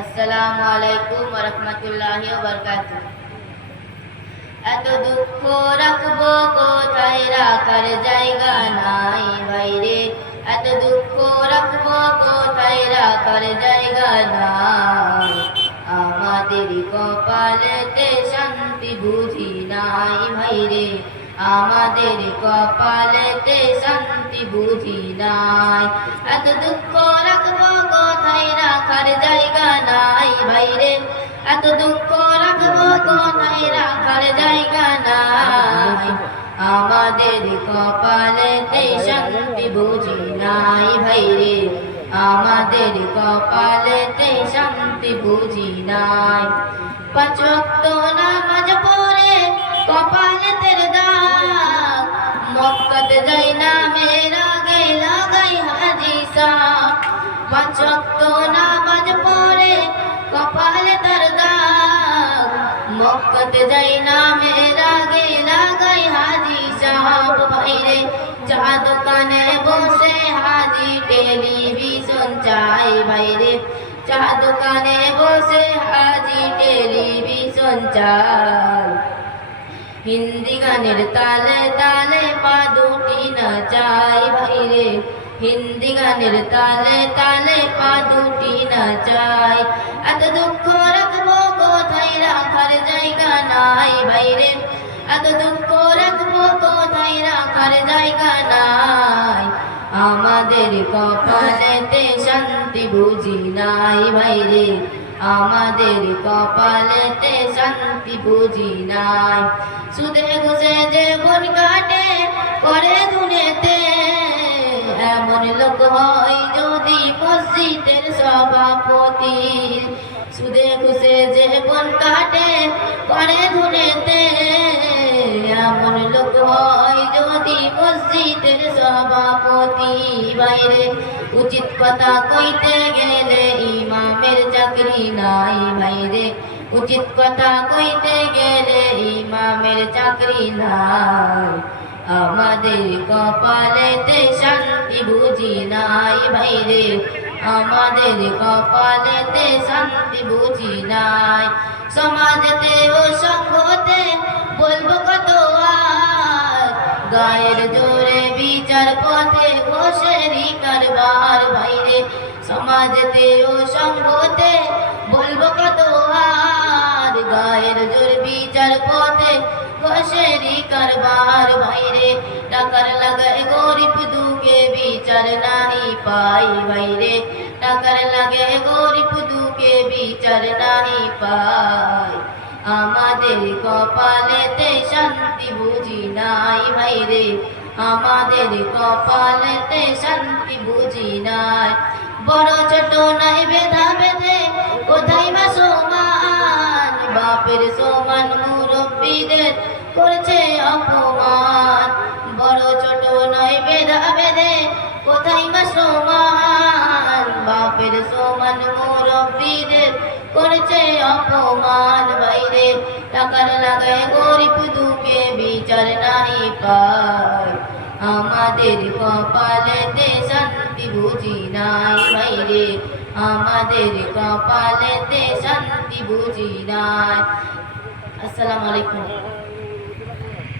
আসসালামু আলাইকুম রহমতুল্লাহি বারকাতু এত দুঃখ রাখব কোথায়? রাখার জায়গা নাই ভাইরে এত দুঃখ রাখব কোথায়? রাখার জায়গা নাই। আমাদের কপালেতে শান্তি বুঝি নাই ভাইরে। আমাদের কপালেতে শান্তি বুঝি নাই। এত দুঃখ রাখব এত দুঃখ রাখব কোথায় রাখার জায়গা নাই? আমাদের কপালেতে শান্তি বুঝি নাই ভাইরে। আমাদের কপালেতে শান্তি বুঝি নাই। পাঁচক্ত নামাজ পড়ে কপালে তের দাগ। মক্কাতে যাই না মেরা গে লাগাই হাজি সাহ পাঁচক্ত নামাজ মক্কাতে যাই না মেরা গে লাগাই হাজি সাহেব ভাইরে চা দোকানে বসে হাজি টেলিভিশন চাই ভাইরে চা দোকানে বসে হাজি টেলিভিশন চাই হিন্দি গানের তালে তালে পা দুটি না চাই ভাইরে হিন্দি গানের তালে তালে পা দুটি না চাই এত দুঃখ রাখব কোথায় রাখার জায়গা নাই বাইরে। এত দুঃখ রাখব কোথায় রাখার জায়গা নাই। আমাদের কপালেতে শান্তি বুঝি নাই বাইরে। আমাদের কপালেতে শান্তি বুঝি নাই। সুদে ঘুষে যে বন কাটে, করে দুনেতে লোক হয় যদি মসজিদের সভাপতি। সুদে ঘুষে যে বন কাটে, করে ধুনেতে। এমন লোক হয় যদি মসজিদের সভাপতি। বাইরে উচিত কথা কইতে গেলে ইমামের চাকরি নাই। ভাইরে উচিত কথা কইতে গেলে ইমামের চাকরি নাই। আমাদের বুঝি নাই ভাইরে, আমাদের কপালেতে শান্তি বুঝি নাই সমাজেতে ও সঙ্গতে বলব কত আর গায়ের জোরে বিচার পথে বসেরি কারবার ভাইরে, সমাজেতে ও সঙ্গতে বলব কত আর গায়ের জোর বিচার পথে বসেরি কারবার ভাইরে। টাকার লাগায় গরিব দুকে বিচার নাহি পাই ভাইরে টাকার লাগে গরিব দুকে বিচার নাহি পাই। আমাদের কপালেতে শান্তি বুঝি নাই ভাইরে। আমাদের কপালেতে শান্তি বুঝি নাই। বড় ছোট নাই বেধা বেঁধে, কোথায় বা সমান? বাপের সমান মুরব্বীদের করছে অপমান। কোথায় বা সমান? বাপের সমান মুরব্বীদের করেছে অপমান বাইরে। টাকার লাগায় গরিব দুকে বিচার নাই পায়। আমাদের কপালেতে শান্তি বুঝি নাই বাইরে। আমাদের কপালেতে শান্তি বুঝি নাই। আসসালামু আলাইকুম।